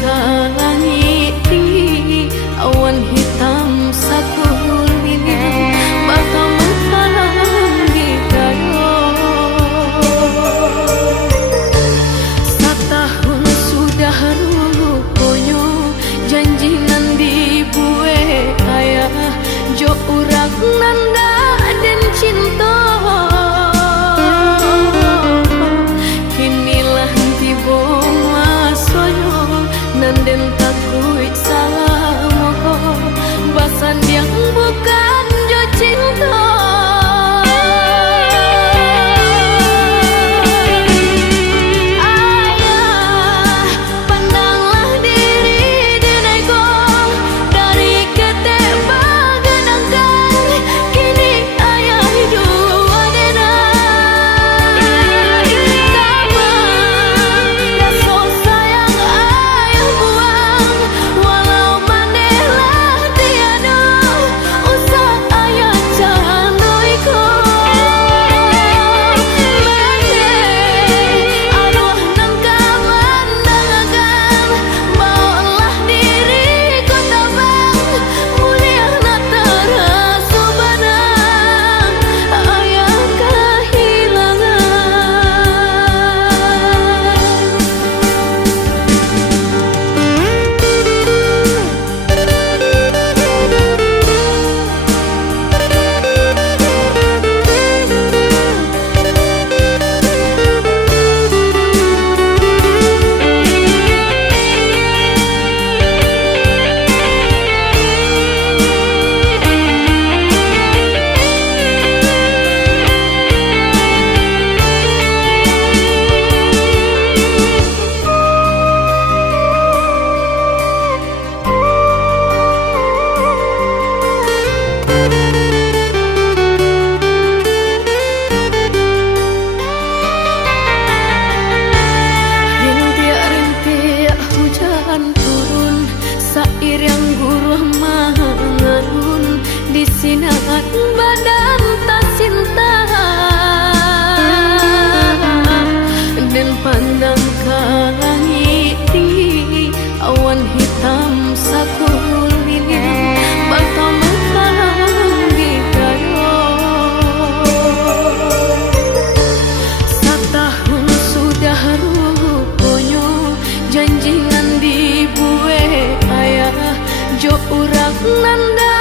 ka langit tinggi, awan hitam sakulili bakal menghalang di kayo. Setahun sudah rupanya janjinan dibuat ayah jo urang nanda dan cinta. Kinilah tiba masanya nanden takui salah moho basan yang bukan jo cinta. Yang guruh mangarun di sinat badan tak cinta dan pandang ke langit tinggi awan hitam sakulili bakal menghalang di kayo. Setahun sudah rupanya janjinan dibuat ayah jo urang nanda